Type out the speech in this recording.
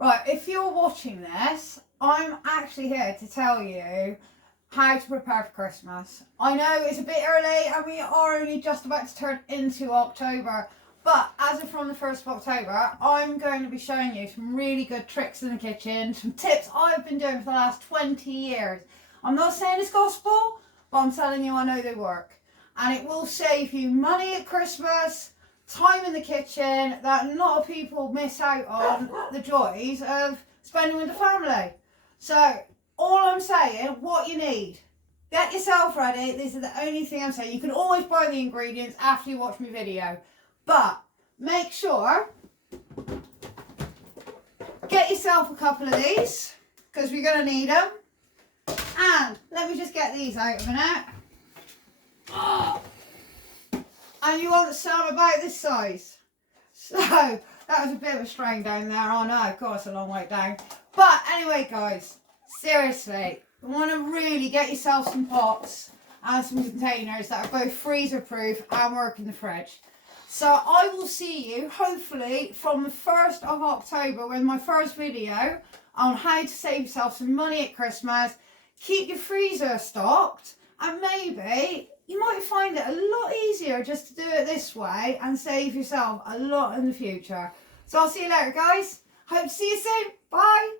Right, if you're watching this, I'm actually here to tell you how to prepare for Christmas. I know it's a bit early and we are only just about to turn into October, but as of from the 1st of October, I'm going to be showing you some really good tricks in the kitchen, some tips I've been doing for the last 20 years. I'm not saying it's gospel, but I'm telling you I know they work. And it will save you money at Christmas, time in the kitchen that a lot of people miss out on the joys of spending with the family. So all I'm saying, what you need, get yourself ready. This is the only thing I'm saying. You can always buy the ingredients after you watch my video, but make sure, get yourself a couple of these because we're going to need them. And let me just get these out a minute. And you want some about this size. So that was a bit of a strain down there. I know, of course, a long way down. But anyway, guys, seriously, you want to really get yourself some pots and some containers that are both freezer proof and work in the fridge. So I will see you hopefully from the 1st of October with my first video on how to save yourself some money at Christmas, keep your freezer stocked, and maybe you might find it a lot easier just to do it this way and save yourself a lot in the future. So I'll see you later, guys. Hope to see you soon. Bye.